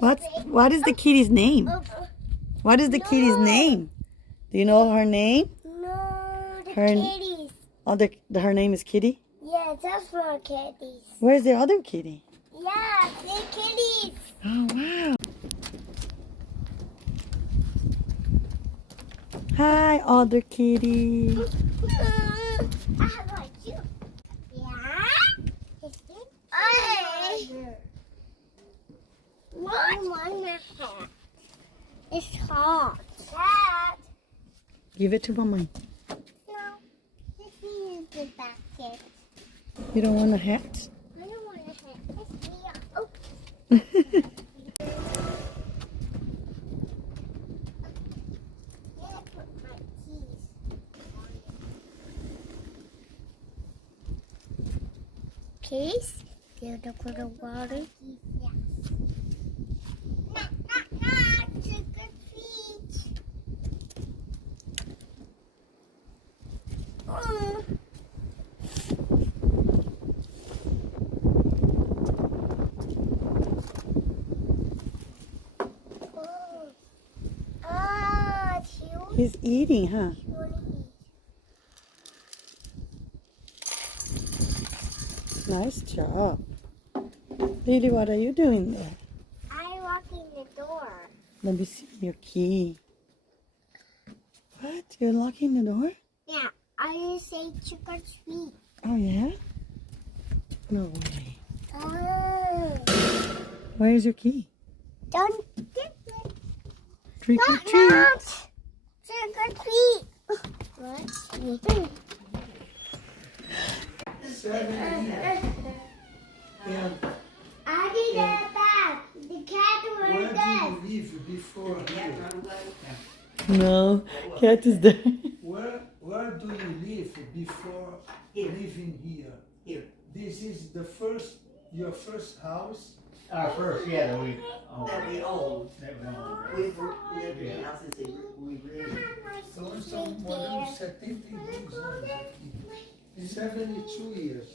What is the kitty's name? What is the kitty's name? Do you know her name? No, the Her- kitties. Oh, her name is Kitty? Yeah, that's for kitties. Where's the other kitty? Yeah, the kitties. Oh, wow. Hi, other kitty. I like you. Yeah? Hey. What? I want a hat. It's hot. Hat. Give it to Mama. No, this is the basket. You don't want a hat? I don't want a hat. It's me. Oh. Yeah, put my keys on it. Keys? Do you put the water? Yes. Knock, knock, knock. Trick or treat. Oh. He's eating, huh? Nice job. Lily, what are you doing there? I'm locking the door. Let me see your key. What? You're locking the door? Yeah, I just say trick or treat. Oh, yeah? No way. Oh. Where's your key? Don't get it. Trick or treat. Trick or treat. What? I did that back. The cat Where was do dead. you live before here? No, cat is there. Where do you live before living here? Here. This is your first house? Our first, yeah, that we owned. That we own. That we owned. We've lived in houses that we really. Então são morando 72 anos aqui. 72 years.